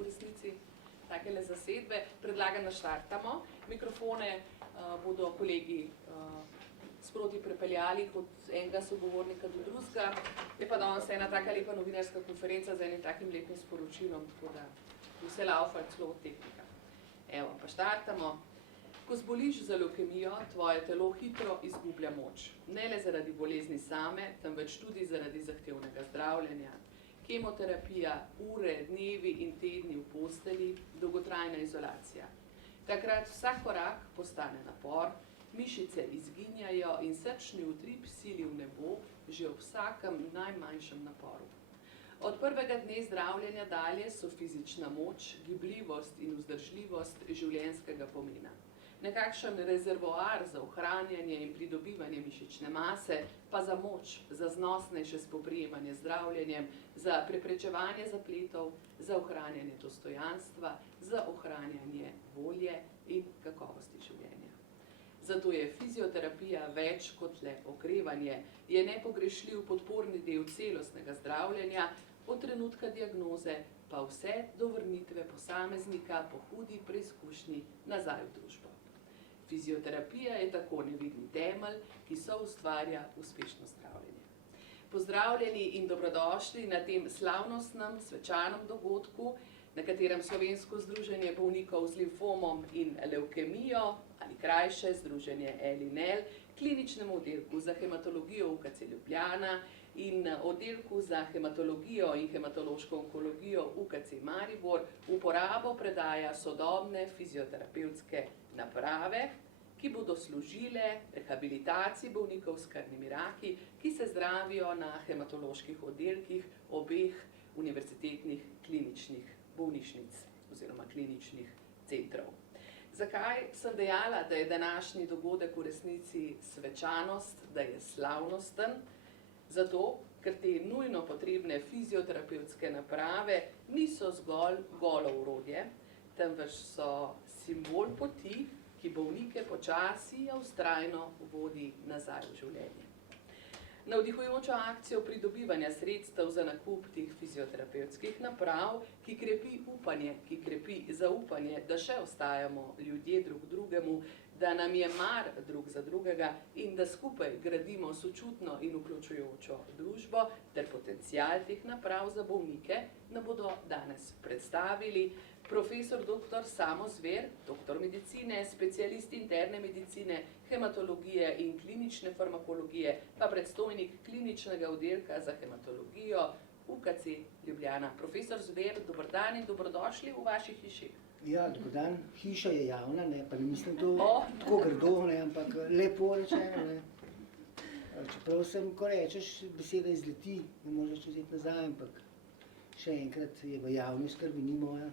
v resnici takele zasedbe. Predlagam, da štartamo. Mikrofone bodo kolegi sproti prepeljali od enega sogovornika do drugega. Je pa danes ena taka lepa novinarska konferenca z enim takim lepim sporočilom, tako da vse laufa celo od tehnika. Evo, pa štartamo. Ko zboliš za levkemijo, tvoje telo hitro izgublja moč. Ne le zaradi bolezni same, temveč tudi zaradi zahtevnega zdravljenja. Kemoterapija, ure, dnevi in tedni v posteli, dolgotrajna izolacija. Takrat vsak korak postane napor, mišice izginjajo in srčni utrip sili v nebo že ob vsakem najmanjšem naporu. Od prvega dne zdravljenja dalje so fizična moč, gibljivost in vzdržljivost življenjskega pomena. Nekakšen rezervoar za ohranjanje in pridobivanje mišične mase, pa za moč, za znosnejše spoprijemanje z zdravljenjem, za preprečevanje zapletov, za ohranjanje dostojanstva, za ohranjanje volje in kakovosti življenja. Zato je fizioterapija več kot le okrevanje, je nepogrešljiv podporni del celostnega zdravljenja, od trenutka diagnoze pa vse do vrnitve posameznika po hudi preizkušnji nazaj v družbo. Fizioterapija je tako nevidni temelj, ki soustvarja uspešno zdravljenje. Pozdravljeni in dobrodošli na tem slavnostnem, svečanem dogodku, na katerem Slovensko združenje bolnikov z limfomom in levkemijo, ali krajše Združenje LNL, kliničnemu oddelku za hematologijo UKC Ljubljana in oddelku za hematologijo in hematološko onkologijo UKC Maribor uporabo predaja sodobne fizioterapevtske naprave, ki bodo služile rehabilitaciji bolnikov s krvnimi raki, ki se zdravijo na hematoloških oddelkih obeh univerzitetnih kliničnih bolnišnic oziroma kliničnih centrov. Zakaj sem dejala, da je današnji dogodek v resnici svečanost, da je slavnosten? Zato, ker te nujno potrebne fizioterapevtske naprave niso zgolj golo orodje, temveč so simbol poti, ki bolnike počasi, a vztrajno vodi nazaj v življenje. Navdihujočo akcijo pridobivanja sredstev za nakup teh fizioterapevtskih naprav, ki krepi upanje, ki krepi zaupanje, da še ostajamo ljudje drug drugemu, da nam je mar drug za drugega in da skupaj gradimo sočutno in vključujočo družbo ter potencial teh naprav za bolnike, nam bodo danes predstavili profesor dr. Samo Zver, doktor medicine, specialist interne medicine, hematologije in klinične farmakologije, pa predstojnik kliničnega oddelka za hematologijo UKC Ljubljana. Profesor Zver, dober dan in dobrodošli v vaši hiši. Ja, dober dan. Hiša je javna, ne, pa ne mislim to tako grdo, ne, ampak lepo rečeno. Ne. Čeprav sem, ko rečeš, beseda izleti, ne možeš vzeti nazaj, ampak še enkrat je v javni skrbi, ni moja.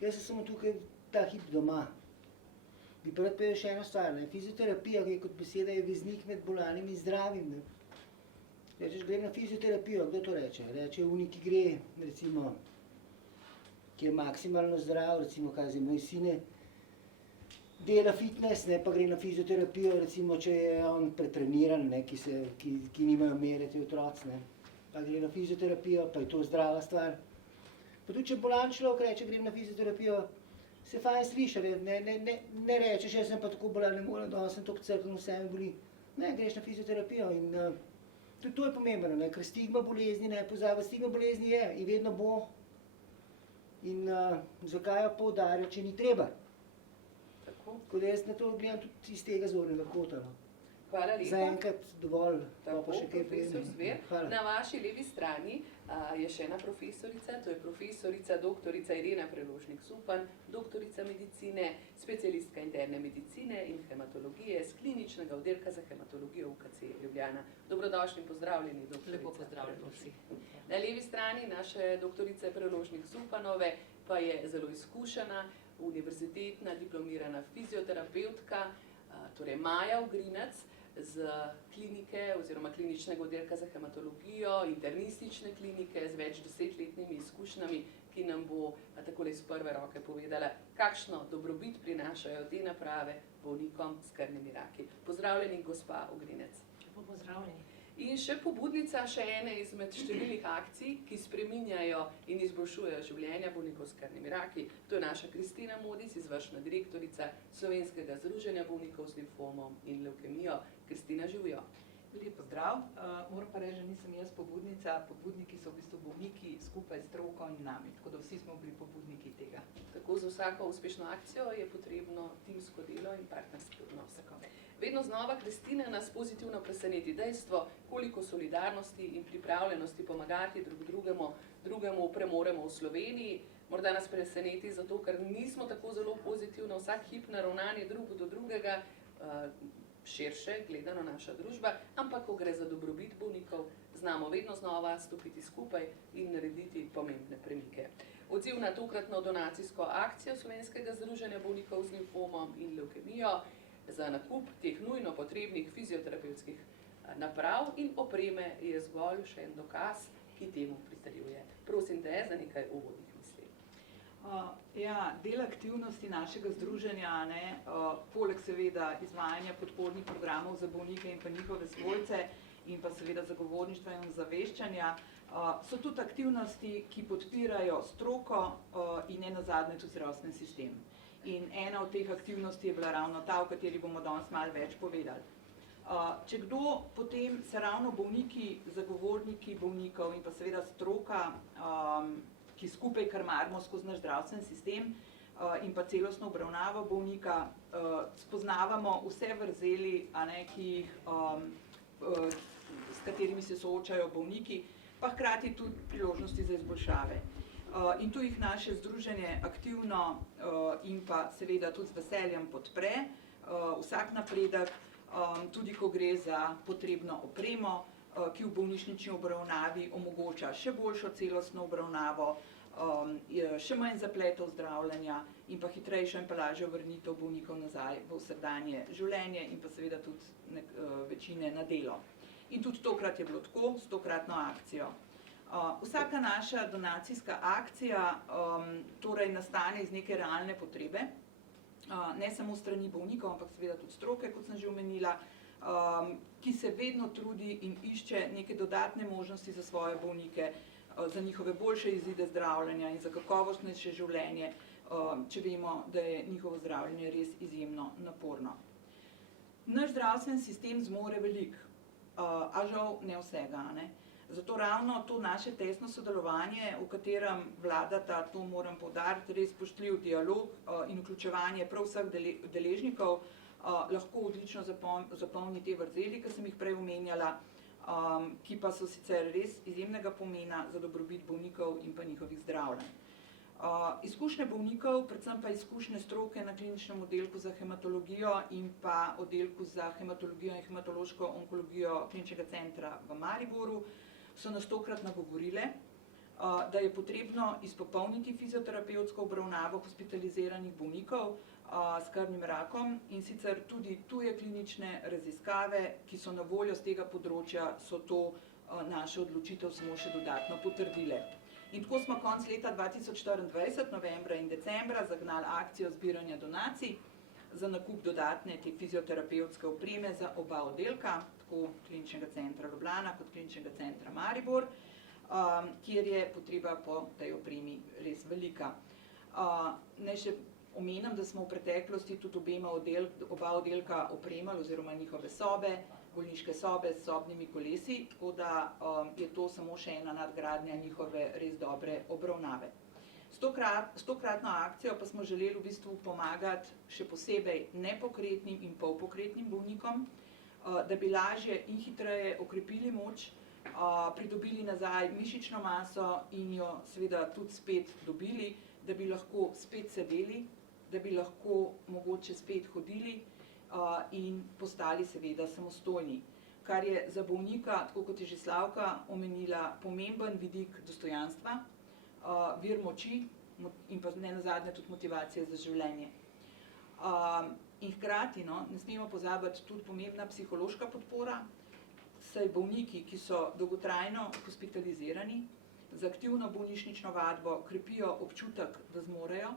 Jaz sem samo tukaj ta hip doma. Bi pa rad povedal še eno stvar, ne. Fizioterapija, ki je kot beseda, je veznik med bolanim in zdravim. Ne. Rečeš, grem na fizioterapijo, kdo to reče? Reče unik, ki gre, recimo, ki je maksimalno zdrav, recimo, kaj zdaj, moj sine dela fitness, ne, pa gre na fizioterapijo, recimo, če je on pretreniran, ne, ki nimajo mere, ti otroci, ne. Pa gre na fizioterapijo, pa je to zdrava stvar. Pa tudi, če bolan človek reče, grem na fizioterapijo, se fajn sliša, ne rečeš, jaz sem pa tako bolan, ne morem, danes sem toliko crkven, vse me boli. Ne, greš na fizioterapijo in tudi to je pomembno, ne, ker stigma bolezni, ne pozabi, stigma bolezni je in vedno bo. In zakaj jo poudarjati, če ni treba? Tako da jaz na to gledam tudi iz tega zornega kota. Hvala lepa. Zaenkrat dovolj. Tako, profesor Zver. Na vaši levi strani je še ena profesorica, to je profesorica doktorica Irena Preložnik-Zupan, doktorica medicine, specialistka interne medicine in hematologije z kliničnega oddelka za hematologijo UKC Ljubljana. Dobrodošli in pozdravljeni, doktorica. Lepo pozdravljeni vsi. Na levi strani naše doktorice Preložnik-Zupanove pa je zelo izkušena, univerzitetna diplomirana fizioterapevtka, torej Maja Ugrinec z klinike oziroma kliničnega oddelka za hematologijo, internistične klinike z več desetletnimi izkušnjami, ki nam bo takole iz prve roke povedala, kakšno dobrobit prinašajo te naprave bolnikom s krvnimi raki. Pozdravljeni, gospa Ugrinec. Lepo pozdravljeni. In še pobudnica še ene izmed številnih akcij, ki spreminjajo in izboljšujejo življenja bolnikov s krvnimi raki. To je naša Kristina Modic, izvršna direktorica Slovenskega združenja bolnikov z limfomom in levkemijo. Kristina, živijo. Lep pozdrav. Moram pa reči, da nisem jaz pobudnica, pobudniki so v bistvu bolniki skupaj s stroko in nami, tako da vsi smo bili pobudniki tega. Tako za vsako uspešno akcijo je potrebno timsko delo in partnerski odnos. Vedno znova, Kristina, nas pozitivno preseneti dejstvo, koliko solidarnosti in pripravljenosti pomagati drugemu premoremo v Sloveniji. Morda nas preseneti zato, ker nismo tako zelo pozitivno vsak hip naravnani drug do drugega, širše gledano naša družba, ampak ko gre za dobrobit bolnikov, znamo vedno znova stopiti skupaj in narediti pomembne premike. Odziv na tokratno donacijsko akcijo Slovenskega združenja bolnikov z limfomom in levkemijo za nakup teh nujno potrebnih fizioterapevtskih naprav in opreme je zgolj še en dokaz, ki temu pritrjuje. Prosim te za nekaj uvodnih misli. Del aktivnosti našega združenja, poleg seveda izvajanja podpornih programov za bolnike in pa njihove svojce in pa seveda zagovorništva in zaveščanja, so tudi aktivnosti, ki podpirajo stroko in nenazadnje tudi zdravstveni sistem. In ena od teh aktivnosti je bila ravno ta, o kateri bomo danes malo več povedali. Če kdo, potem se ravno bolniki, zagovorniki bolnikov in pa seveda stroka, ki skupaj krmarimo skozi naš zdravstveni sistem in pa celostno obravnavo bolnika, spoznavamo vse vrzeli, s katerimi se soočajo bolniki, pa hkrati tudi priložnosti za izboljšave. In tu jih naše združenje aktivno in pa seveda tudi z veseljem podpre vsak napredek, tudi ko gre za potrebno opremo, ki v bolnišnični obravnavi omogoča še boljšo celostno obravnavo, še manj zapletov zdravljenja in pa hitrejšo in pa lažjo vrnitev bolnikov nazaj v vsakdanje življenje in pa seveda tudi večine na delo. In tudi tokrat je bilo tako, s tokratno akcijo. Vsaka naša donacijska akcija torej nastane iz neke realne potrebe, ne samo strani bolnikov, ampak seveda tudi stroke, kot sem že omenila, ki se vedno trudi in išče neke dodatne možnosti za svoje bolnike, za njihove boljše izide zdravljenja in za kakovostnejše življenje, če vemo, da je njihovo zdravljenje res izjemno naporno. Naš zdravstveni sistem zmore veliko, a žal ne vsega, Zato ravno to naše tesno sodelovanje, v katerem vladata, to moram poudariti, res spoštljiv dialog in vključevanje prav vseh deležnikov, lahko odlično zapolni te vrzeli, ki sem jih prej omenjala, ki pa so sicer res izjemnega pomena za dobrobit bolnikov in pa njihovih zdravljenj. Izkušnje bolnikov, predvsem pa izkušnje stroke na kliničnem oddelku za hematologijo in pa oddelku za hematologijo in hematološko onkologijo Kliničnega centra v Mariboru, so nas tokrat nagovorile, da je potrebno izpopolniti fizioterapevtsko obravnavo hospitaliziranih bolnikov s krvnim rakom in sicer tudi tuje klinične raziskave, ki so na voljo z tega področja, so to našo odločitev samo še dodatno potrdile. In tako smo konec leta 2024, novembra in decembra, zagnali akcijo zbiranja donacij za nakup dodatne te fizioterapevtske opreme za oba oddelka, tako Kliničnega centra Ljubljana kot Kliničnega centra Maribor, kjer je potreba po tej opremi res velika. Naj še omenim, da smo v preteklosti tudi oba oddelka opremali oziroma njihove sobe, bolniške sobe s sobnimi kolesi, tako da je to samo še ena nadgradnja njihove res dobre obravnave. S tokratno akcijo pa smo želeli v bistvu pomagati še posebej nepokretnim in polpokretnim bolnikom, da bi lažje in hitreje okrepili moč, pridobili nazaj mišično maso in jo seveda tudi spet dobili, da bi lahko spet sedeli, da bi lahko mogoče spet hodili in postali seveda samostojni, kar je za bolnika, tako kot je že Slavka omenila, pomemben vidik dostojanstva, vir moči in pa nenazadnje tudi motivacije za življenje. In hkrati, ne smemo pozabiti, tudi pomembna psihološka podpora, saj bolniki, ki so dolgotrajno hospitalizirani, z aktivno bolnišnično vadbo krepijo občutek, da zmorejo,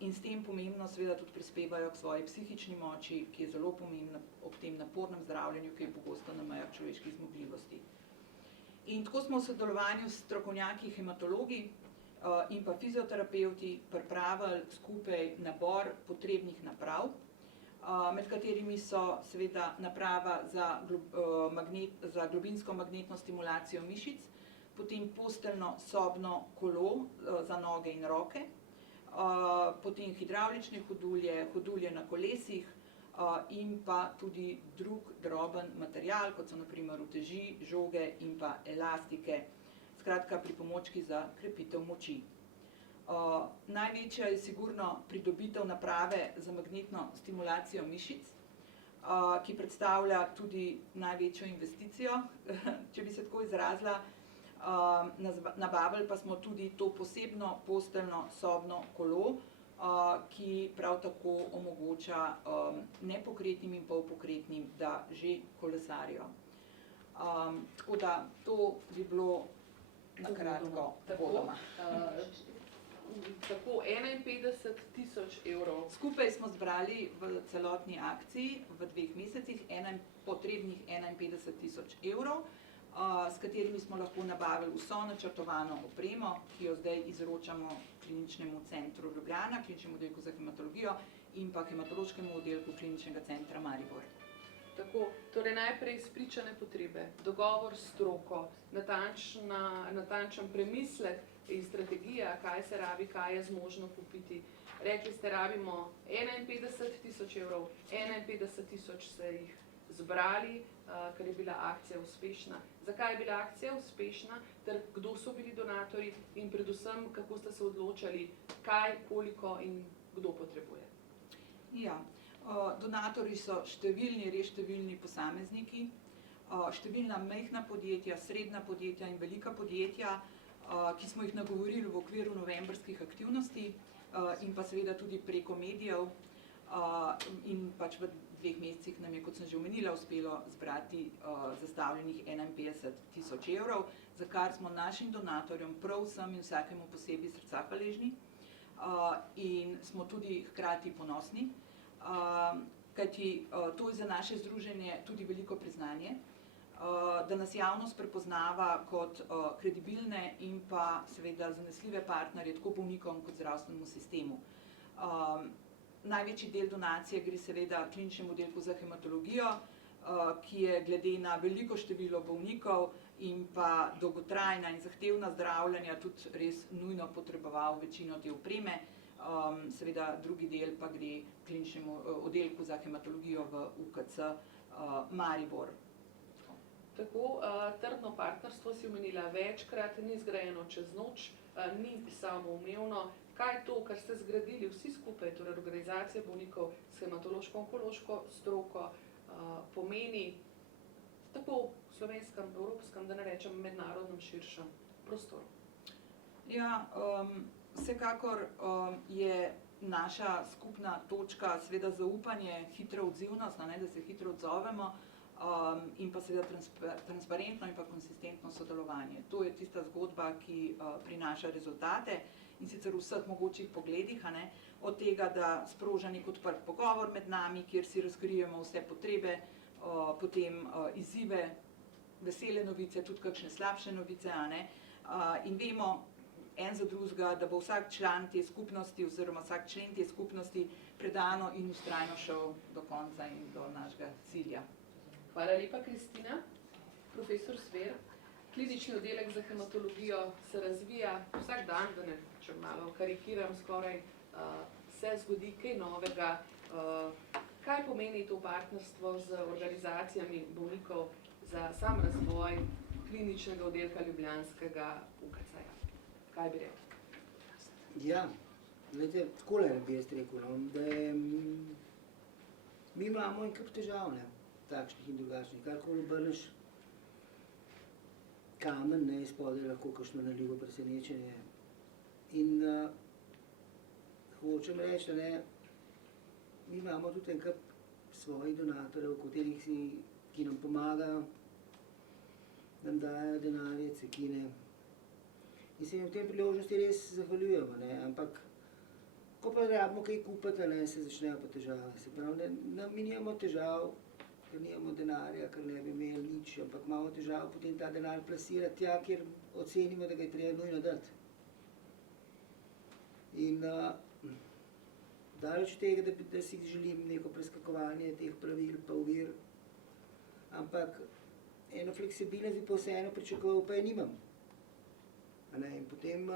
in s tem pomembno seveda tudi prispevajo k svoji psihični moči, ki je zelo pomembna ob tem napornem zdravljenju, ki je pogosto na mejah človeških zmogljivosti. In tako smo v sodelovanju s strokovnjaki hematologi in pa fizioterapevti pripravili skupaj nabor potrebnih naprav, med katerimi so seveda naprava za globinsko magnetno stimulacijo mišic, potem posteljno sobno kolo za noge in roke, potem hidravlične hodulje, hodulje na kolesih in pa tudi drug droben material, kot so na primer uteži, žoge in pa elastike, skratka pripomočki za krepitev moči. Največja je sigurno pridobitev naprave za magnetno stimulacijo mišic, ki predstavlja tudi največjo investicijo, če bi se tako izrazila. Nabavili pa smo tudi to posebno posteljno sobno kolo, ki prav tako omogoča nepokretnim in polpokretnim, da že kolesarijo. Tako da to bi bilo na kratko uvodoma. Tako 51 000 evrov. Skupaj smo zbrali v celotni akciji v 2 mesecih potrebnih 51 000 evrov, s katerimi smo lahko nabavili vso načrtovano opremo, ki jo zdaj izročamo Kliničnemu centru Ljubljana, Kliničnemu oddelku za hematologijo in pa Hematološkemu oddelku Kliničnega centra Maribor. Tako, torej najprej izpričane potrebe, dogovor s stroko, natančen premislek in strategija, kaj se rabi, kaj je zmožno kupiti. Rekli ste, rabimo 51 000 evrov, 51 000 ste jih zbrali, ker je bila akcija uspešna. Zakaj je bila akcija uspešna, ter kdo so bili donatorji in predvsem, kako ste se odločali, kaj, koliko in kdo potrebuje? Ja, donatorji so številni, res številni posamezniki, številna majhna podjetja, srednja podjetja in velika podjetja, ki smo jih nagovorili v okviru novembrskih aktivnosti in pa seveda tudi preko medijev in pač v 2 mesecih nam je, kot sem že omenila, uspelo zbrati zastavljenih 51 000 evrov, za kar smo našim donatorjem prav vsem in vsakemu posebej srca hvaležni in smo tudi hkrati ponosni, kajti to je za naše združenje tudi veliko priznanje, da nas javnost prepoznava kot kredibilne in pa seveda zanesljive partnerje tako bolnikom kot zdravstvenemu sistemu. Največji del donacije gre seveda Kliničnemu oddelku za hematologijo, ki je glede na veliko število bolnikov in pa dolgotrajna in zahtevna zdravljenja tudi res nujno potreboval večino te opreme. Seveda drugi del pa gre Kliničnemu oddelku za hematologijo v UKC Maribor. Tako, trdno partnerstvo si omenila večkrat, ni zgrajeno čez noč, ni samoumevno. Kaj je to, kar ste zgradili vsi skupaj, torej organizacija bolnikov s hematološko-onkološko stroko, pomeni tako v slovenskem, evropskem, da ne rečem mednarodnem širšem prostoru? Ja, vsekakor je naša skupna točka seveda zaupanje, hitra odzivnost, da se hitro odzovemo in pa seveda transparentno in pa konsistentno sodelovanje. To je tista zgodba, ki prinaša rezultate in sicer v vseh mogočih pogledih, od tega, da sproža nek odprt pogovor med nami, kjer si razkrijemo vse potrebe, potem izzive, vesele novice, tudi kakšne slabše novice, in vemo en za drugega, da bo vsak član te skupnosti oziroma vsak člen te skupnosti predano in vztrajno šel do konca in do našega cilja. Hvala lepa, Kristina. Profesor Sver, Klinični oddelek za hematologijo se razvija vsak dan, da ne, če malo karikiram skoraj, se zgodi kaj novega. Kaj pomeni to partnerstvo z organizacijami bolnikov za sam razvoj Kliničnega oddelka ljubljanskega UKC-ja? Kaj bi rekli? Ja, gledajte, takole bi jaz rekel, da mi imamo en kup težav, takšnih in drugačnih, karkoli obrneš kamen, izpodaj lahko kakšno nalivo presenečenje. In hočem reči, mi imamo tudi en kup svojih donatorjev, ki nam pomagajo, nam dajo denarje, cekine. In se jim v tem priložnosti res zahvaljujemo, ampak pa rabimo kaj kupiti, ne, se začnejo pa težave. Se pravi, mi nimamo težav, ker nimamo denarja, ker ne bi imeli nič, ampak imamo težav potem ta denar plasirati tja, kjer ocenimo, da ga je treba nujno dati. In daleč od tega, da si želim neko preskakovanje teh pravil pa ovir, ampak eno fleksibilnost bi pa vseeno pričakoval, pa je nimam. In potem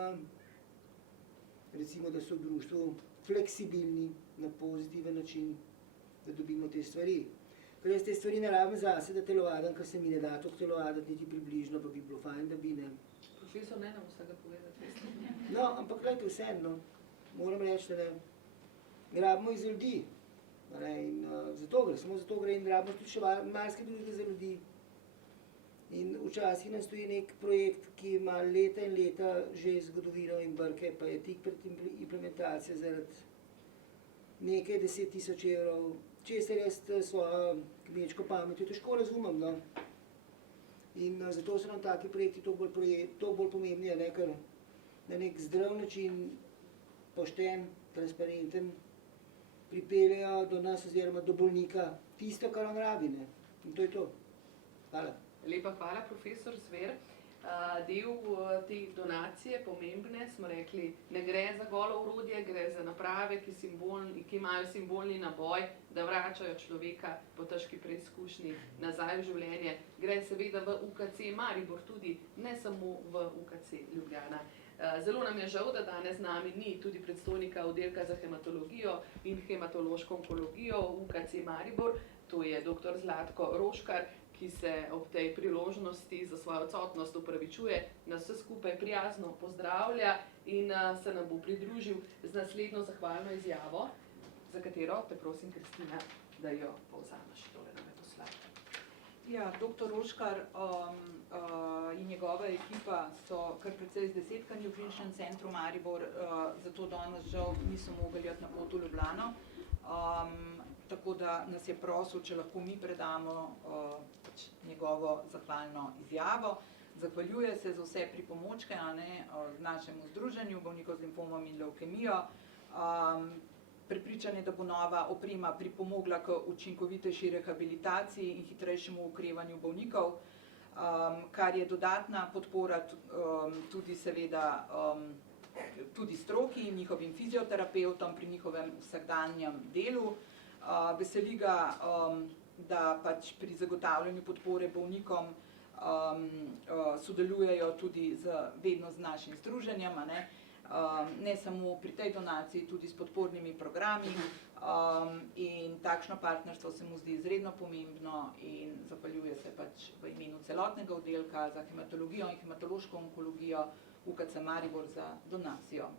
recimo, da so v društvu fleksibilni na pozitiven način, da dobimo te stvari. Ker jaz te stvari ne rabim zase, da telovadam, ker se mi ne da toliko telovadati niti približno, pa bi bilo fajn, da bi, ne. Profesor, ne nam vsega povedati. No, ampak gledajte, vseeno, moram reči, da ne rabimo iz ljudi. In zato gre, samo zato gre in rabimo tudi še marsikaj drugega za ljudi. In včasih nam stoji nek projekt, ki ima leta in leta že zgodovino in brke, pa je tik pred implementacijo zaradi nekaj 10 000 evrov, česar jaz svojo kmečko pametjo težko razumem, no. In zato so nam taki projekti toliko bolj pomembni, ne, ker na nek zdrav način, pošten, transparenten, pripeljejo do nas oziroma do bolnika tisto, kar on rabi, ne. In to je to. Hvala. Lepa hvala, profesor Zver. Del te donacije, pomembne, smo rekli, ne gre za golo orodje, gre za naprave, ki imajo simbolni naboj, da vračajo človeka po težki preizkušnji nazaj v življenje. Gre seveda v UKC Maribor tudi, ne samo v UKC Ljubljana. Zelo nam je žal, da danes z nami ni tudi predstojnika oddelka za hematologijo in hematološko onkologijo UKC Maribor, to je dr. Zlatko Roškar, ki se ob tej priložnosti za svojo odsotnost opravičuje, nas vse skupaj prijazno pozdravlja in se nam bo pridružil z naslednjo zahvalno izjavo, za katero te prosim, Kristina, da jo povzameš, tole nam je poslala. Ja, dr. Roškar in njegova ekipa so kar precej zdesetkani v Kliničnem centru Maribor, zato danes žal niso mogli iti na pot v Ljubljano. Tako da nas je prosil, če lahko mi predamo njegovo zahvalno izjavo. Zahvaljuje se za vse pripomočke našemu združenju bolnikov z limfomom in levkemijo. Prepričan je, da bo nova oprema pripomogla k učinkovitejši rehabilitaciji in hitrejšemu okrevanju bolnikov, kar je dodatna podpora tudi seveda tudi stroki in njihovim fizioterapevtom pri njihovem vsakdanjem delu. Veseli ga, da pač pri zagotavljanju podpore bolnikom sodelujejo tudi vedno z našim združenjem, ne samo pri tej donaciji, tudi s podpornimi programi in takšno partnerstvo se mu zdi izredno pomembno in zahvaljuje se pač v imenu celotnega oddelka za hematologijo in hematološko onkologijo UKC Maribor za donacijo.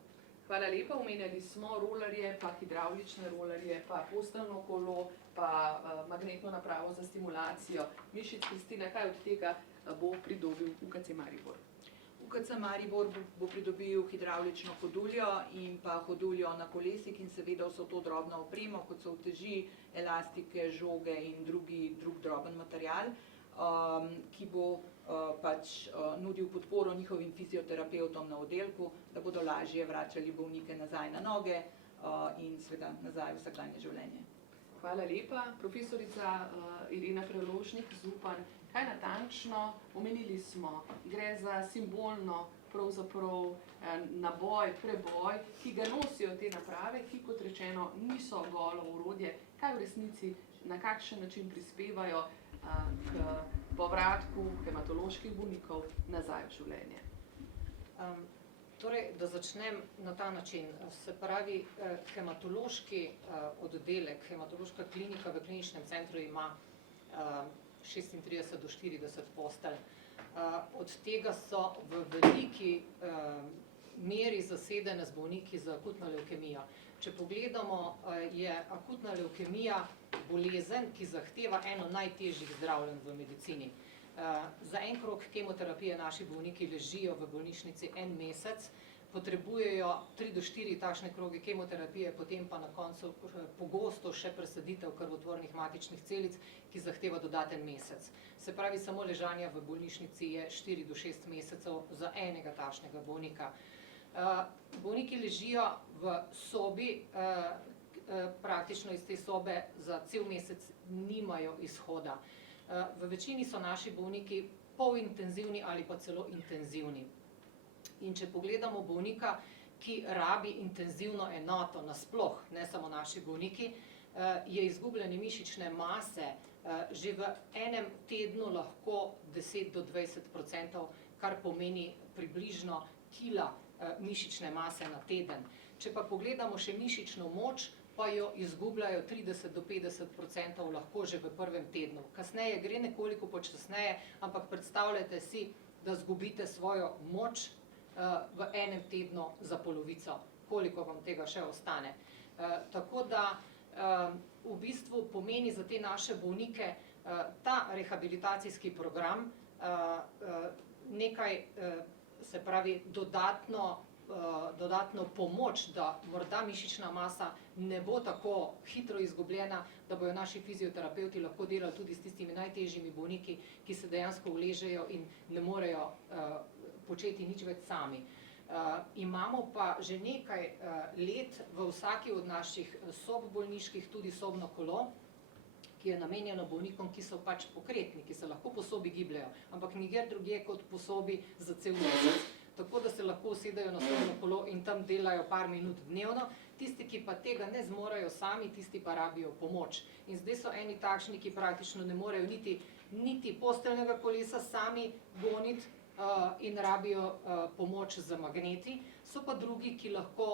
Hvala lepa, omenjali smo rolerje, pa hidravlične rolerje, pa posteljno kolo, pa magnetno napravo za stimulacijo mišic. Kristina, kaj od tega bo pridobil UKC Maribor? UKC Maribor bo pridobil hidravlično hoduljo in pa hoduljo na kolesih in seveda vso to drobno opremo, kot so uteži, elastike, žoge in drug droben material, ki bo pač nudil podporo njihovim fizioterapevtom na oddelku, da bodo lažje vračali bolnike nazaj na noge in seveda nazaj v vsakdanje življenje. Hvala lepa. Profesorica Irena Preložnik, Zupan, kaj natančno omenili smo? Gre za simbolno pravzaprav naboj, preboj, ki ga nosijo te naprave, ki, kot rečeno, niso golo orodje. Kaj v resnici, na kakšen način prispevajo k povratku hematoloških bolnikov nazaj v življenje? Torej, da začnem na ta način. Se pravi, hematološki oddelek, hematološka klinika v kliničnem centru ima 36 do 40 postelj. Od tega so v veliki meri zasedene z bolniki z akutno levkemijo. Če pogledamo, je akutna levkemija bolezen, ki zahteva eno najtežjih zdravljenj v medicini. Za en krog kemoterapije naši bolniki ležijo v bolnišnici en mesec, potrebujejo 3 do 4 takšne kroge kemoterapije, potem pa na koncu pogosto še presaditev krvotvornih matičnih celic, ki zahteva dodaten mesec. Se pravi, samo ležanje v bolnišnici je 4 do 6 mesecev za enega takšnega bolnika. Bolniki ležijo v v sobi, praktično iz te sobe za cel mesec nimajo izhoda. V večini so naši bolniki polintenzivni ali pa celo intenzivni. In če pogledamo bolnika, ki rabi intenzivno enoto nasploh, ne samo naši bolniki, je izgubljanje mišične mase že v enem tednu lahko 10 do 20%, kar pomeni približno kila mišične mase na teden. Če pa pogledamo še mišično moč, pa jo izgubljajo 30 do 50% lahko že v prvem tednu. Kasneje gre nekoliko počasneje, ampak predstavljajte si, da izgubite svojo moč v enem tednu za polovico, koliko vam tega še ostane. Tako da v bistvu pomeni za te naše bolnike ta rehabilitacijski program nekaj, se pravi, dodatno pomoč, da morda mišična masa ne bo tako hitro izgubljena, da bojo naši fizioterapevti lahko delali tudi s tistimi najtežjimi bolniki, ki se dejansko uležejo in ne morejo početi nič več sami. Imamo pa že nekaj let v vsaki od naših sob bolniških tudi sobno kolo, ki je namenjeno bolnikom, ki so pač pokretni, ki se lahko po sobi gibljajo, ampak nikjer drugje kot po sobi za cel mesec. Tako da se lahko usedejo na sobno kolo in tam delajo par minut dnevno. Tisti, ki pa tega ne zmorejo sami, tisti pa rabijo pomoč. In zdaj so eni takšni, ki praktično ne morejo niti posteljnega kolesa sami goniti in rabijo pomoč z magneti. So pa drugi, ki lahko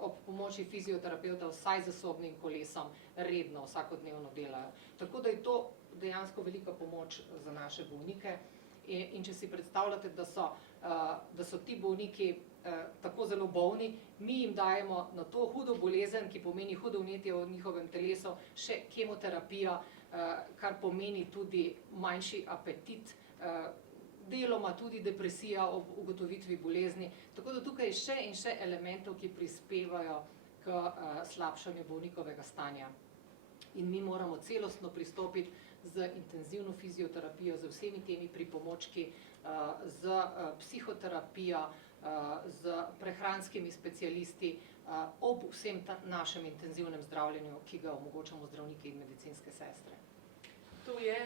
ob pomoči fizioterapeuta vsaj z sobnim kolesom redno, vsakodnevno delajo. Tako da je to dejansko velika pomoč za naše bolnike. In če si predstavljate, da so ti bolniki tako zelo bolni, mi jim dajemo na to hudo bolezen, ki pomeni hudo vnetje v njihovem telesu, še kemoterapijo, kar pomeni tudi manjši apetit, deloma tudi depresija ob ugotovitvi bolezni. Tako da tukaj je še in še elementov, ki prispevajo k slabšanju bolnikovega stanja. In mi moramo celostno pristopiti z intenzivno fizioterapijo, z vsemi temi pripomočki, z psihoterapijo, z prehranskimi specialisti, ob vsem našem intenzivnem zdravljenju, ki ga omogočamo zdravniki in medicinske sestre. To je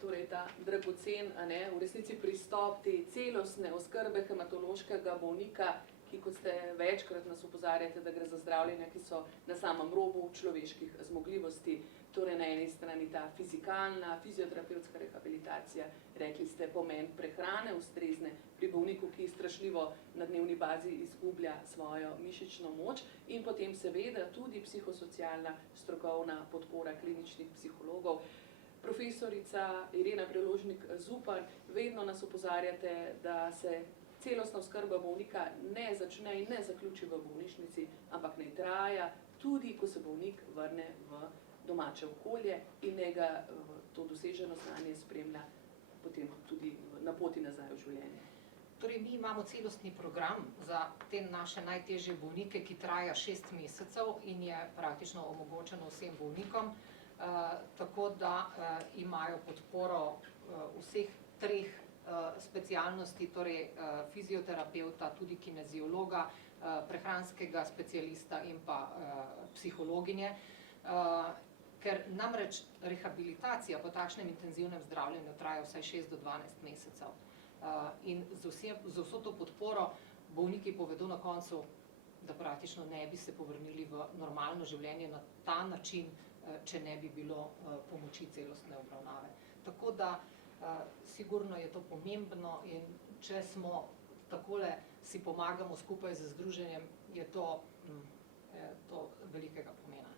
torej ta dragocen, v resnici pristop te celostne oskrbe hematološkega bolnika, ki, kot ste večkrat nas opozarjate, da gre za zdravljenja, ki so na samem robu človeških zmogljivosti. Torej na eni strani ta fizikalna, fizioterapevtska rehabilitacija, rekli ste pomen prehrane ustrezne pri bolniku, ki strašljivo na dnevni bazi izgublja svojo mišično moč, in potem seveda tudi psihosocialna strokovna podpora kliničnih psihologov. Profesorica Irena Preložnik-Zupan, vedno nas opozarjate, da se celostna oskrba bolnika ne začne in ne zaključi v bolnišnici, ampak ne traja, tudi ko se bolnik vrne v domače okolje in njega to doseženo znanje spremlja potem tudi na poti nazaj v življenje. Torej, mi imamo celostni program za te naše najtežje bolnike, ki traja 6 mesecev in je praktično omogočeno vsem bolnikom, tako da imajo podporo vseh 3 specialnosti, torej fizioterapeuta, tudi kineziologa, prehranskega specialista in pa psihologinje. Ker namreč rehabilitacija po takšnem intenzivnem zdravljenju traja vsaj 6 do 12 mesecev. In z vso to podporo bolniki povedo na koncu, da praktično ne bi se povrnili v normalno življenje na ta način, če ne bi bilo pomoči celostne obravnave. Tako da sigurno je to pomembno in če smo takole si pomagamo skupaj z združenjem, je to velikega pomena.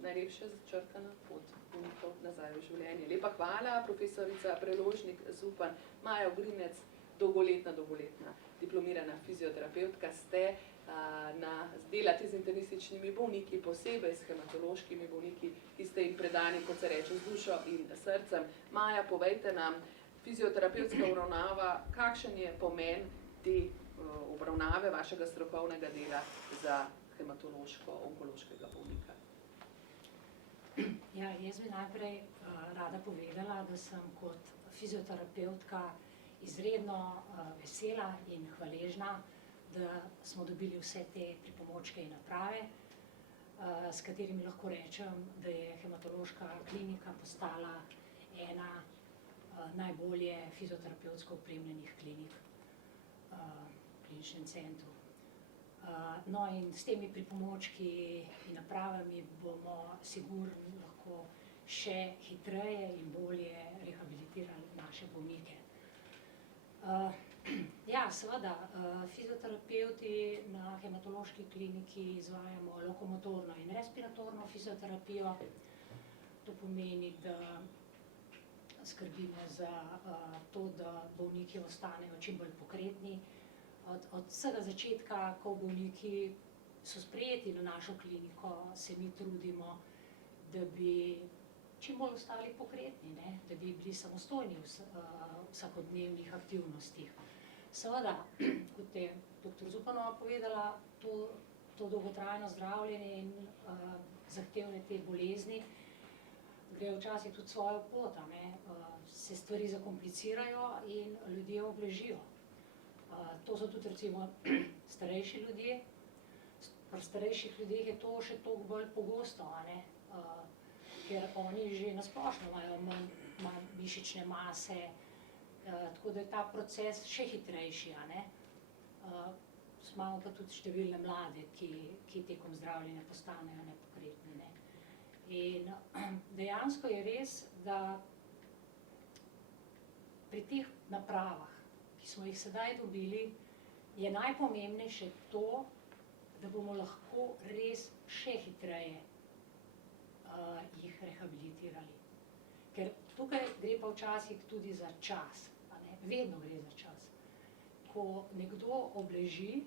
Najlepše začrtana pot bolnikov nazaj v življenje. Lepa hvala, profesorica Preložnik-Zupan. Maja Ogrinec, dolgoletna diplomirana fizioterapevtka, ste delate z internističnimi bolniki, posebej s hematološkimi bolniki, ki ste jim predani, kot se reče, z dušo in srcem. Maja, povejte nam, fizioterapevtska obravnava, kakšen je pomen te obravnave vašega strokovnega dela za hematološko-onkološkega bolnika? Ja, jaz bi najprej rada povedala, da sem kot fizioterapevtka izredno vesela in hvaležna da smo dobili vse te pripomočke in naprave, s katerimi lahko rečem, da je hematološka klinika postala ena najbolje fizioterapevtsko opremljenih klinik v kliničnem centru. No in s temi pripomočki in napravami bomo sigurno lahko še hitreje in bolje rehabilitirali naše bolnike. Ja, seveda, fizioterapevti na hematološki kliniki izvajamo lokomotorno in respiratorno fizioterapijo. To pomeni, da skrbimo za to, da bolniki ostanejo čim bolj pokretni. Od vsega začetka, ko bolniki so sprejeti na našo kliniko, se mi trudimo, da bi čim bolj ostali pokretni, ne? Da bi bili samostojni v vsakodnevnih aktivnostih. Seveda, kot je dr. Zupanova povedala, to dolgotrajno zdravljenje in zahtevne te bolezni grejo včasih tudi svojo pot, se stvari zakomplicirajo in ljudje obležijo. To so tudi recimo starejši ljudje. Pri starejših ljudeh je to še toliko bolj pogosto, ker oni že nasplošno imajo manj mišične mase, tako da je ta proces še hitrejši. Imamo pa tudi številne mlade, ki tekom zdravljenja postanejo nepokretni. In dejansko je res, da pri teh napravah, ki smo jih sedaj dobili, je najpomembnejše to, da bomo lahko res še hitreje jih rehabilitirali. Ker tukaj gre pa včasih tudi za čas, vedno gre za čas. Ko nekdo obleži,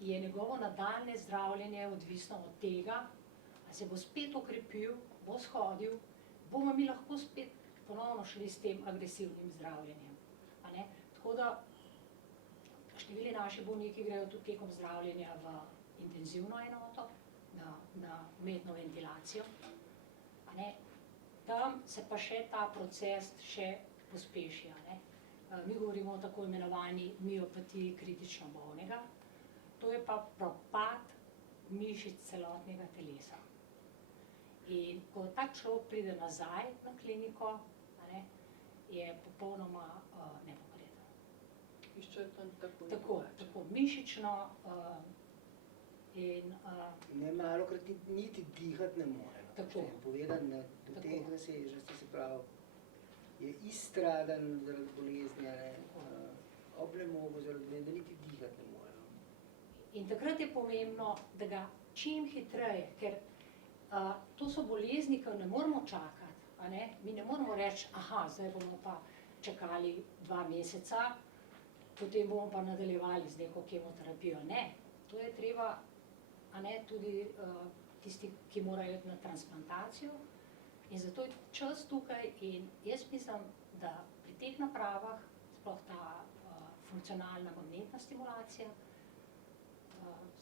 je njegovo nadaljnje zdravljenje odvisno od tega, ali se bo spet okrepil, bo shodil, bomo mi lahko spet ponovno šli s tem agresivnim zdravljenjem. Tako da številni naši bolniki grejo tudi tekom zdravljenja v intenzivno enoto, na umetno ventilacijo. Tam se pa še ta proces še pospeši. Mi govorimo o tako imenovani miopatiji kritično bolnega. To je pa propad mišic celotnega telesa. In ko tak človek pride nazaj na kliniko, je popolnoma nepokreten. Izčrpan Tako, mišično in ne, malokrat niti dihati ne more. Tako. Povedano, do teh razsežnosti, se pravi, je izstradan zaradi bolezni, oblemogo zaradi bolezni, da niti dihati ne more. In takrat je pomembno, da ga čim hitreje, ker to so bolezni, ki ne moramo čakati. Mi ne moramo reči, zdaj bomo pa čakali 2 meseca, potem bomo pa nadaljevali z neko kemoterapijo. Ne, to je treba, tudi tisti, ki morajo iti na transplantacijo. In zato je čas tukaj in jaz mislim, da pri teh napravah, sploh ta funkcionalna magnetna stimulacija,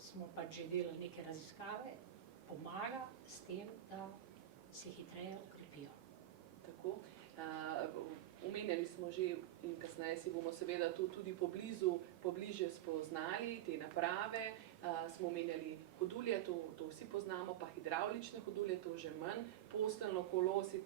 smo pač že delali neke raziskave, pomaga s tem, da se hitreje okrepijo. Tako. Omenjali smo že in kasneje si bomo seveda to tudi pobliže spoznali, te naprave. Smo omenjali hodulje, to vsi poznamo, pa hidravlične hodulje, to že manj. Posteljno kolo si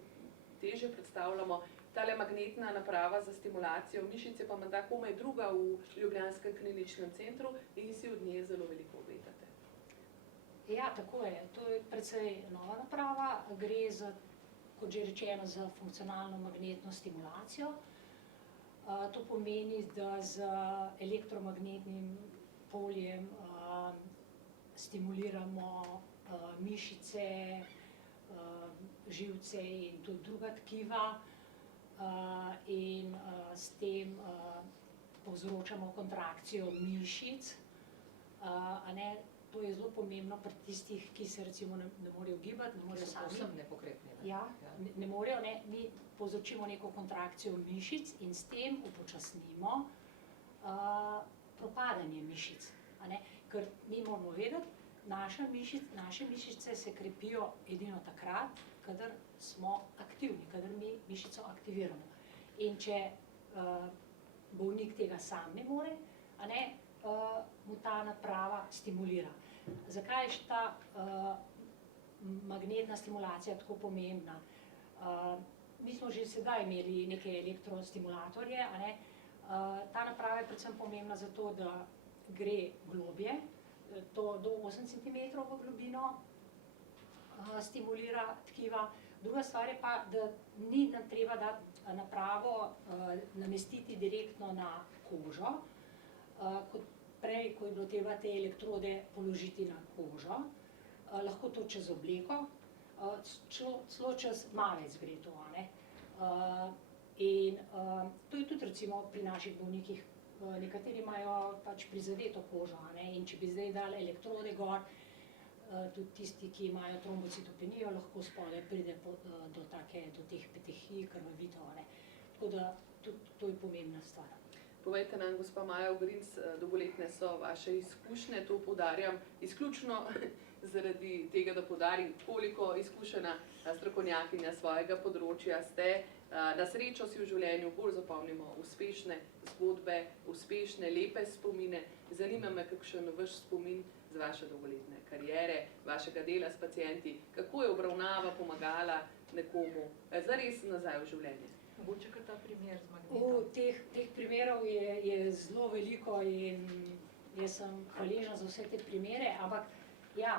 teže predstavljamo. Tale magnetna naprava za stimulacijo mišice pa menda komaj druga v ljubljanskem kliničnem centru in si od nje zelo veliko obetate. Ja, tako je. To je precej nova naprava. Gre za, kot že rečeno, za funkcionalno magnetno stimulacijo. To pomeni, da z elektromagnetnim poljem stimuliramo mišice, živce in tudi druga tkiva in s tem povzročamo kontrakcijo mišic. To je zelo pomembno pri tistih, ki se recimo ne morejo gibati, ne morejo sami. Povsem nepokretni. Ja, ne morejo, mi povzročimo neko kontrakcijo mišic in s tem upočasnimo propadanje mišic. Ker mi moramo vedeti, naše mišice se krepijo edino takrat, kadar smo aktivni, kadar mi mišico aktiviramo. In če bolnik tega sam ne more, mu ta naprava stimulira. Zakaj je ta magnetna stimulacija tako pomembna? Mi smo že sedaj imeli neke elektrostimulatorje, a ne? Ta naprava je predvsem pomembna zato, da gre globje, do 8 cm v globino, stimulira tkiva. Druga stvar je pa, da ni nam treba dati napravo namestiti direktno na kožo, kot prej, ko je bilo treba te elektrode položiti na kožo, lahko to čez obleko, celo čez mavec gre to, a ne. In to je tudi recimo pri naših bolnikih, nekateri imajo pač prizadeto kožo, a ne, in če bi zdaj dali elektrode gor, tudi tisti, ki imajo trombocitopenijo, lahko spodaj pride do teh petehij, krvavitev, a ne. Tako da tudi to je pomembna stvar. Povejte nam, gospa Maja Ogrinc, dolgoletne so vaše izkušnje, to poudarjam izključno zaradi tega, da poudarim, koliko izkušena strokovnjakinja svojega področja ste. Na srečo si v življenju bolj zapomnimo uspešne zgodbe, uspešne, lepe spomine. Zanima me, kakšen vaš spomin z vaše dolgoletne kariere, vašega dela s pacienti, kako je obravnava pomagala nekomu zares nazaj v življenje. Mogoče kar ta primer z magnetom. Teh primerov je zelo veliko in jaz sem hvaležna za vse te primere, ampak ja,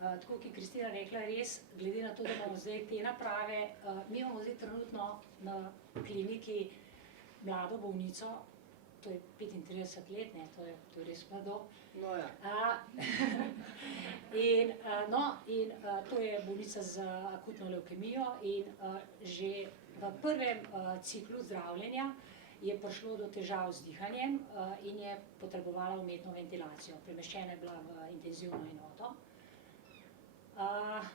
tako kot je Kristina rekla, res, glede na to, da imamo zdaj te naprave, mi imamo zdaj trenutno na kliniki mlado bolnico, to je 35 let, ne, to je res mlado. No ja. In to je bolnica z akutno levkemijo in že v prvem ciklu zdravljenja je prišlo do težav z dihanjem in je potrebovala umetno ventilacijo. Premeščena je bila v intenzivno enoto.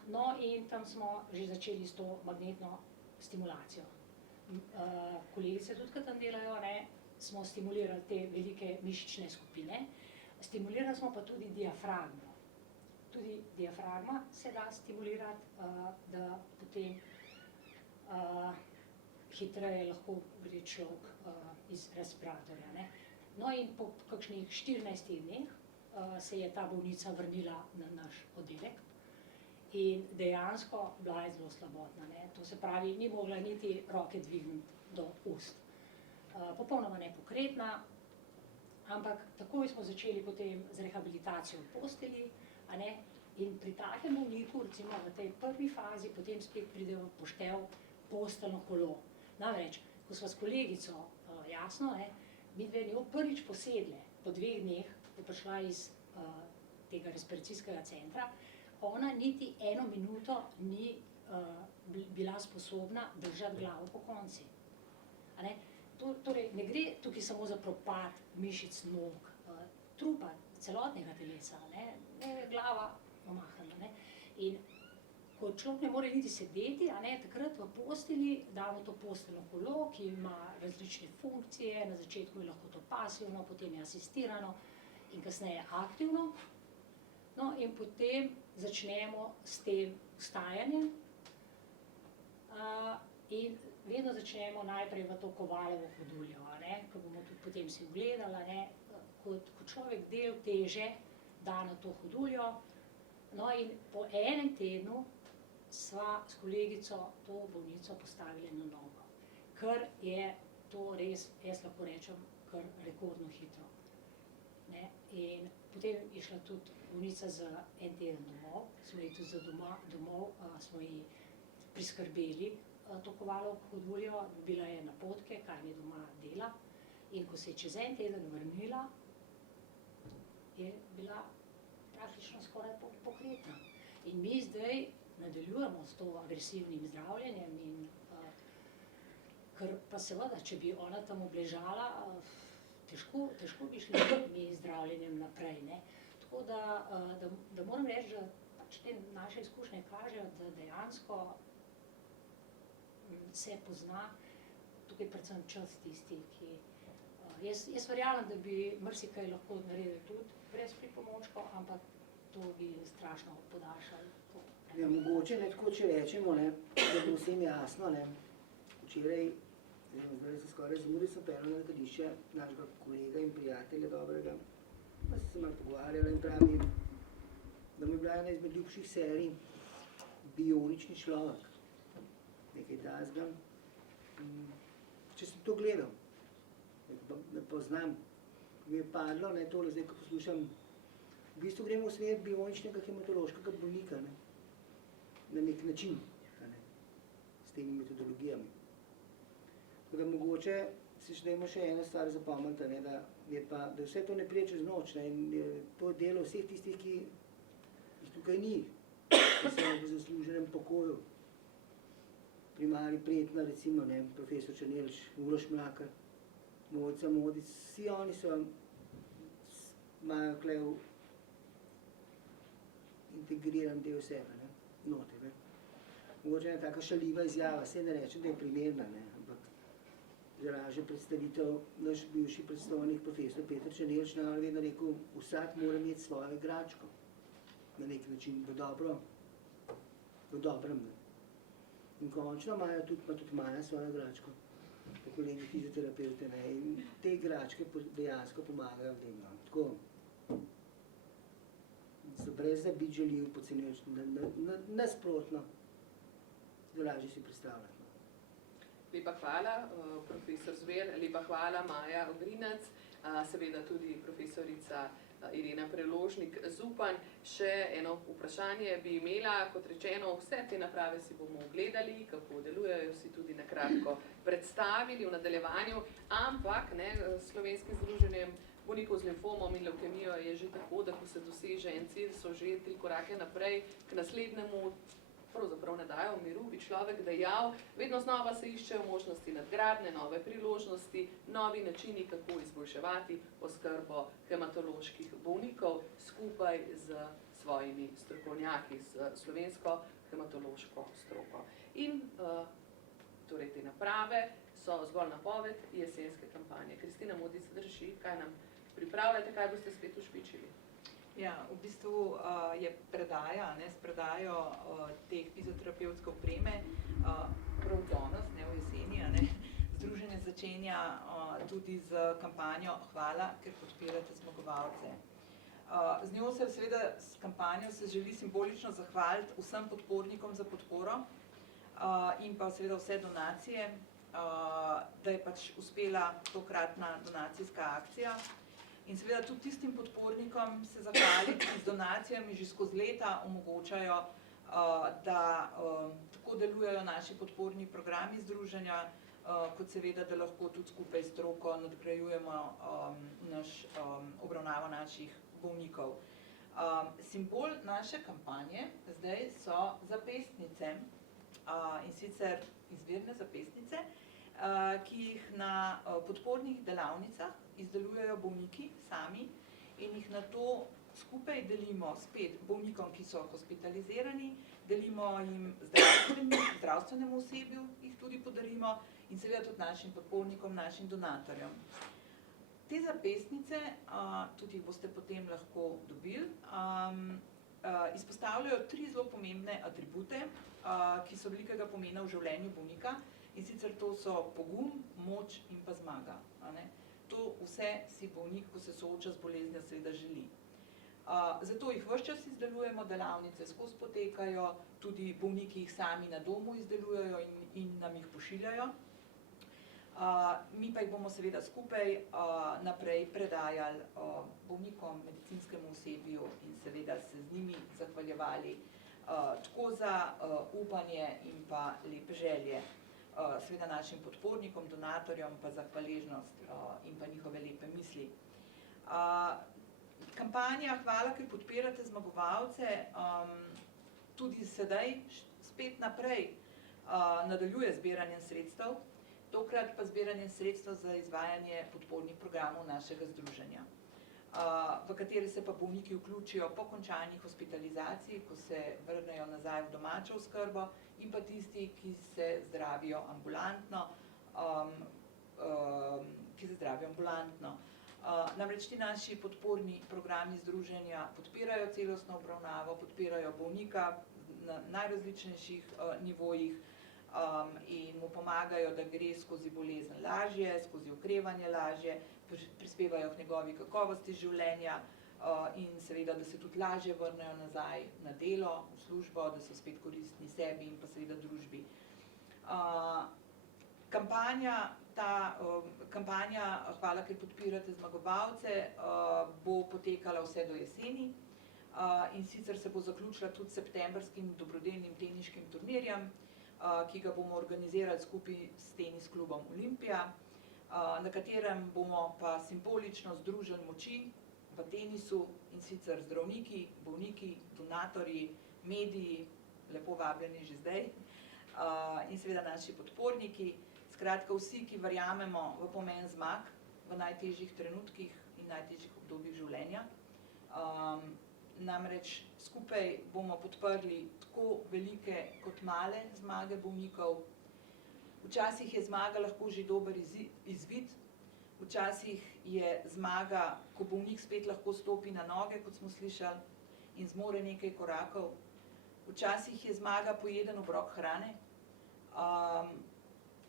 No in tam smo že začeli s to magnetno stimulacijo. Kolegice tudi, ki tam delajo, ne, smo stimulirali te velike mišične skupine, stimulirali smo pa tudi diafragmo. Tudi diafragma se da stimulirati, da potem hitreje lahko gre človek iz respiratorja, ne. No in po kakšnih 14 dneh se je ta bolnica vrnila na naš oddelek in dejansko bila je zelo slabotna, ne. To se pravi, ni mogla niti roke dvigniti do ust. Popolnoma nepokretna, ampak takoj smo začeli potem z rehabilitacijo v postelji, a ne, in pri takem bolniku, recimo v tej prvi fazi, potem spet pride v poštev posteljno kolo. Namreč, ko sva s kolegico, jasno, ne, midve njo prvič posedle, po 2 dneh je prišla iz tega respiracijskega centra, ona niti 1 minuto ni bila sposobna držati glavo pokonci. A ne? Torej, ne gre tukaj samo za propad mišic nog, trupa, celotnega telesa, ne glava omahnjena, ne. In ko človek ne more niti sedeti, a ne, takrat v postelji damo to posteljno kolo, ki ima različne funkcije, na začetku je lahko to pasivno, potem je asistirano in kasneje aktivno. No in potem začnemo s tem vstajanjem in vedno začnemo najprej v to kovalovo hoduljo, a ne, ko bomo tudi potem si ogledali, a ne, ko človek del teže da na to hoduljo. No in po 1 tednu sva s kolegico to bolnico postavili na nogo, ker je to res, jaz lahko rečem, kar rekordno hitro. Ne? In potem je šla tudi bolnica za 1 teden domov, smo ji tudi za domov smo ji priskrbeli to kovalo hoduljo, dobila je napotke, kaj mi doma dela, in ko se je čez 1 teden vrnila, je bila praktično skoraj pokretna. In mi zdaj nadaljujemo s to agresivnim zdravljenjem, in ker pa seveda, če bi ona tam obležala, težko bi šli mi zdravljenjem naprej, ne. Tako da moram reči, da pač te naše izkušnje kažejo, da dejansko se pozna tukaj predvsem čas tisti, ki jaz verjamem, da bi marsikaj lahko naredili tudi brez pripomočkov, ampak to bi strašno podaljšali. Ja, mogoče, ne, tako če rečemo, ne, da bo vsem jasno, ne, včeraj, zdaj se skoraj zamudil, sem pel na letališče našega kolega in prijatelja dobrega, Pa sem se malo pogovarjala in pravi, da mi je bila ena izmed ljubših serij Bionični človek. Nekaj tasga. Če sem to gledal, ne poznam, mi je padlo, ne, tole zdaj, ko poslušam, v bistvu gremo v smer bioničnega hematološkega bolnika, ne, na nek način, ne, s temi metodologijami. Tako da mogoče si še dajmo še eno stvar zapomniti, ne, da vse to ne prije čez noč, ne, in je to delo vseh tistih, ki jih tukaj ni, ki so v zasluženem pokoju. Primarij Pretna, recimo, ne, profesor Černelč, Uroš Mlakar, Mojca Modic, vsi oni imajo tukaj integriran del sebe, ne, noter, ne. Mogoče ena taka šaljiva izjava, saj ne rečem, da je primerna, ne, ampak izraža predstavitev naš bivši predstavnik, profesor Peter Černelč, je vedno rekel, vsak mora imeti svojo igračko, na nek način, v dobrem, ne. In končno imajo tudi Maja svojo igračko, po kolegi fizioterapeute, ne, in te igračke dejansko pomagajo ljudem, no. Tako, so brez da biti željiv, podcenjujoč, nasprotno, lažje si predstavljati. Lepa hvala, profesor Zver, lepa hvala, Maja Ogrinec, seveda tudi profesorica Irena Preložnik Zupan. Še eno vprašanje bi imela, kot rečeno, vse te naprave si bomo ogledali, kako delujejo, si tudi na kratko predstavili v nadaljevanju, ampak ne, s Slovenskim združenjem bolnikov z limfomom in levkemijo je že tako, da ko se doseže en cilj, so že 3 korake naprej k naslednjemu, pravzaprav ne dajo miru, bi človek dejal, vedno znova se iščejo možnosti nadgradnje, nove priložnosti, novi načini, kako izboljševati oskrbo hematoloških bolnikov skupaj z svojimi strokovnjaki, z slovensko hematološko stroko. In torej te naprave so zgolj napoved jesenske kampanje. Kristina Modic, drži, kaj nam pripravljate, kaj boste spet ušpičili? Ja, v bistvu je predaja, ne, s predajo teh fizioterapevtske opreme prav danes, ne, v jeseni, ne, združenje začenja tudi z kampanjo Hvala, ker podpirate zmagovalce. Z njo se seveda, s kampanjo se želi simbolično zahvaliti vsem podpornikom za podporo in pa seveda vse donacije, da je pač uspela tokratna donacijska akcija. In seveda tudi tistim podpornikom se zahvaliti, ki z donacijami že skozi leta omogočajo, da tako delujejo naši podporni programi združenja, kot seveda, da lahko tudi skupaj s stroko nadgrajujemo obravnavo naših bolnikov. Simbol naše kampanje zdaj so zapestnice, in sicer izvirne zapestnice, ki jih na podpornih delavnicah izdelujejo bolniki sami in jih nato skupaj delimo spet bolnikom, ki so hospitalizirani, delimo jim zdravstvenemu osebju, jih tudi podarimo in seveda tudi našim podpornikom, našim donatorjem. Te zapestnice, tudi jih boste potem lahko dobili, izpostavljajo 3 zelo pomembne atribute, ki so velikega pomena v življenju bolnika, in sicer to so pogum, moč in pa zmaga. To vse si bolnik, ko se sooča z boleznijo, seveda želi. Zato jih ves čas izdelujemo, delavnice skozi potekajo, tudi bolniki jih sami na domu izdelujejo in nam jih pošiljajo. Mi pa jih bomo seveda skupaj naprej predajali bolnikom, medicinskemu osebju in seveda se z njimi zahvaljevali tako za upanje in pa lepe želje. Seveda našim podpornikom, donatorjem pa za hvaležnost in pa njihove lepe misli. Kampanja Hvala, ker podpirate zmagovalce, tudi sedaj spet naprej nadaljuje zbiranjem sredstev, tokrat pa zbiranjem sredstev za izvajanje podpornih programov našega združenja, v kateri se pa bolniki vključijo po končani hospitalizaciji, ko se vrnejo nazaj v domačo oskrbo, in pa tisti, ki se zdravijo ambulantno, Namreč ti naši podporni programi združenja podpirajo celostno obravnavo, podpirajo bolnika na najrazličnejših nivojih in mu pomagajo, da gre skozi bolezen lažje, skozi okrevanje lažje, prispevajo k njegovi kakovosti življenja, in seveda, da se tudi lažje vrnejo nazaj na delo, v službo, da so spet koristni sebi in pa seveda družbi. Kampanja Hvala, ker podpirate zmagovalce, bo potekala vse do jeseni in sicer se bo zaključila tudi s septembrskim dobrodelnim teniškim turnirjem, ki ga bomo organizirali skupaj s tenis klubom Olimpija, na katerem bomo pa simbolično združili moči v tenisu, in sicer zdravniki, bolniki, donatorji, mediji, lepo vabljeni že zdaj, in seveda naši podporniki, skratka vsi, ki verjamemo v pomen zmag v najtežjih trenutkih in najtežjih obdobjih življenja. Namreč skupaj bomo podprli tako velike kot male zmage bolnikov. Včasih je zmaga lahko že dober izvid, včasih je zmaga, ko bolnik spet lahko stopi na noge, kot smo slišali, in zmore nekaj korakov. Včasih je zmaga pojeden obrok hrane.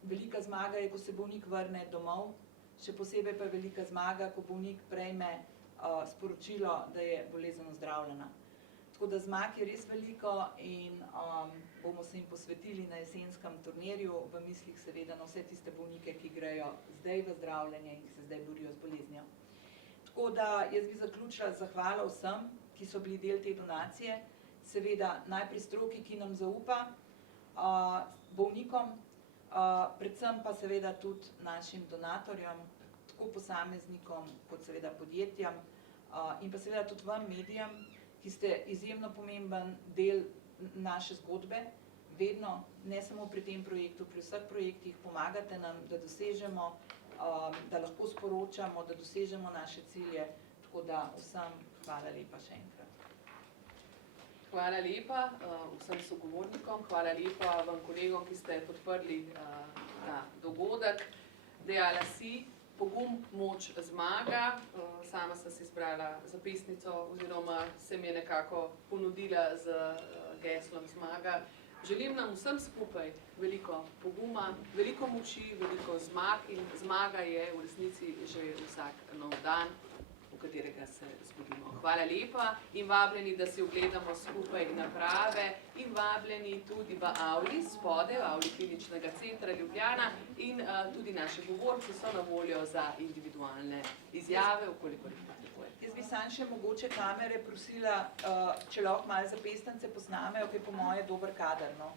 Velika zmaga je, ko se bolnik vrne domov, še posebej pa je velika zmaga, ko bolnik prejme sporočilo, da je bolezen ozdravljena. Tako da zmag je res veliko in bomo se jim posvetili na jesenskem turnirju, v mislih seveda na vse tiste bolnike, ki grejo zdaj v zdravljenje in ki se zdaj borijo z boleznijo. Tako da jaz bi zaključila z zahvalo vsem, ki so bili del te donacije, seveda najprej stroki, ki nam zaupa, bolnikom, predvsem pa seveda tudi našim donatorjem, tako posameznikom kot seveda podjetjem in pa seveda tudi vam medijem, ki ste izjemno pomemben del naše zgodbe, vedno, ne samo pri tem projektu, pri vseh projektih pomagate nam, da dosežemo, da lahko sporočamo, da dosežemo naše cilje, tako da vsem hvala lepa še enkrat. Hvala lepa vsem sogovornikom, hvala lepa vam kolegom, ki ste podprli ta dogodek. Dejala si, pogum, moč, zmaga. Sama sem si izbrala zapisnico oziroma se mi je nekako ponudila z geslom zmaga. Želim nam vsem skupaj veliko poguma, veliko moči, veliko zmag in zmaga je v resnici že vsak nov dan, v katerega se zbudimo. Hvala lepa in vabljeni, da si ogledamo skupaj naprave in vabljeni tudi v avli spode, v avli Kliničnega centra Ljubljana in tudi naši govorci so na voljo za individualne izjave, ukolikor jih potrebujete. Jaz bi samo še mogoče kamere prosila, če lahko malo zapestance posnamejo, ker po moje dober kader, no.